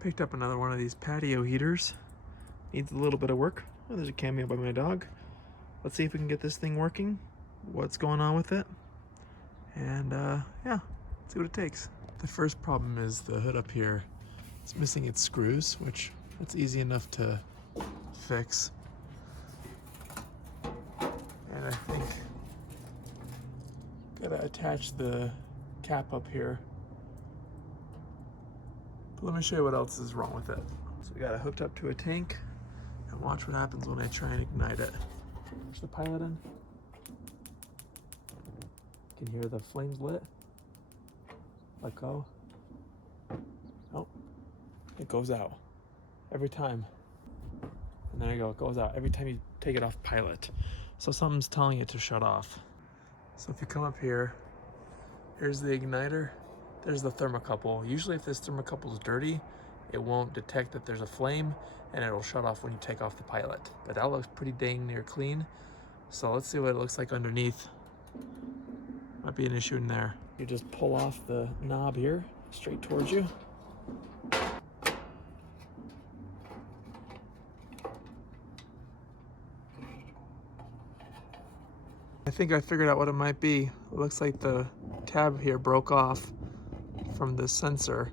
Picked up another one of these patio heaters. Needs a little bit of work. Oh, there's a cameo by my dog. Let's see if we can get this thing working, what's going on with it, and yeah, see what it takes. The first problem is the hood up here. It's missing its screws, which it's easy enough to fix. And I think gotta attach the cap up here. But let me show you what else is wrong with it. So we got it hooked up to a tank, and watch what happens when I try and ignite it. Push the pilot in. You can hear the flames lit. Let go. Oh, it goes out every time. And there you go, it goes out every time you take it off pilot. So something's telling it to shut off. So if you come up here, here's the igniter, there's the thermocouple. Usually if this thermocouple is dirty, it won't detect that there's a flame and it'll shut off when you take off the pilot. But that looks pretty dang near clean. So let's see what it looks like underneath. Might be an issue in there. You just pull off the knob here, straight towards you. I think I figured out what it might be. It looks like the tab here broke off from the sensor.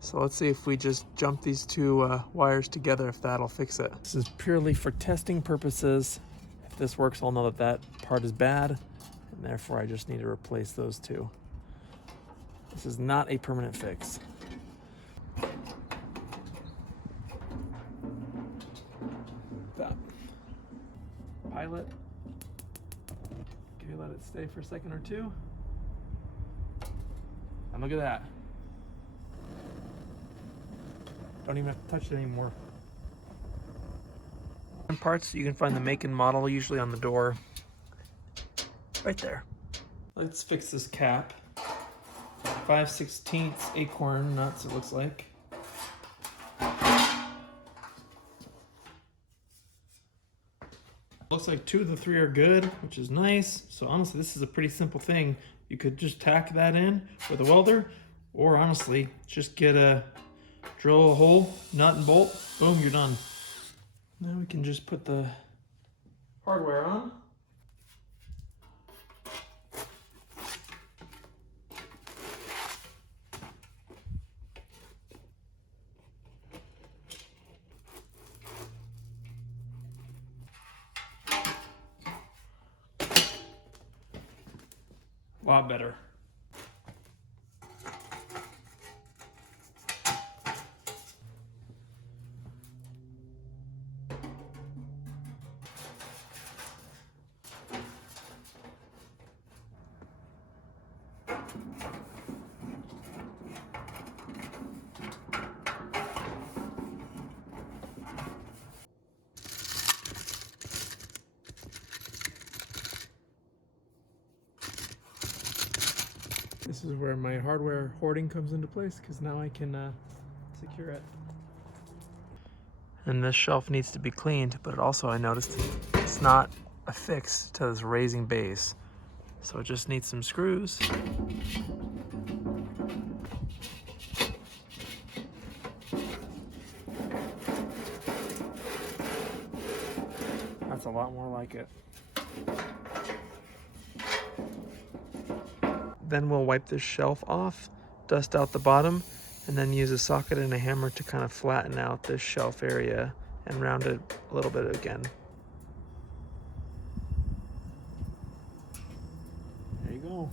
So let's see if we just jump these two wires together, if that'll fix it. This is purely for testing purposes. If this works, I'll know that that part is bad, and therefore I just need to replace those two. This is not a permanent fix. That pilot. Okay, let it stay for a second or two. And look at that. Don't even have to touch it anymore. In parts, you can find the make and model usually on the door. Right there. Let's fix this cap. 5/16 acorn nuts, it looks like. Looks like 2 of the 3 are good, which is nice. So honestly, this is a pretty simple thing. You could just tack that in with a welder, or honestly, just drill a hole, nut and bolt, boom, you're done. Now we can just put the hardware on. A lot better. This is where my hardware hoarding comes into place, because now I can secure it. And this shelf needs to be cleaned, but also I noticed it's not affixed to this raising base. So it just needs some screws. That's a lot more like it. Then we'll wipe this shelf off, dust out the bottom, and then use a socket and a hammer to kind of flatten out this shelf area and round it a little bit again. There you go.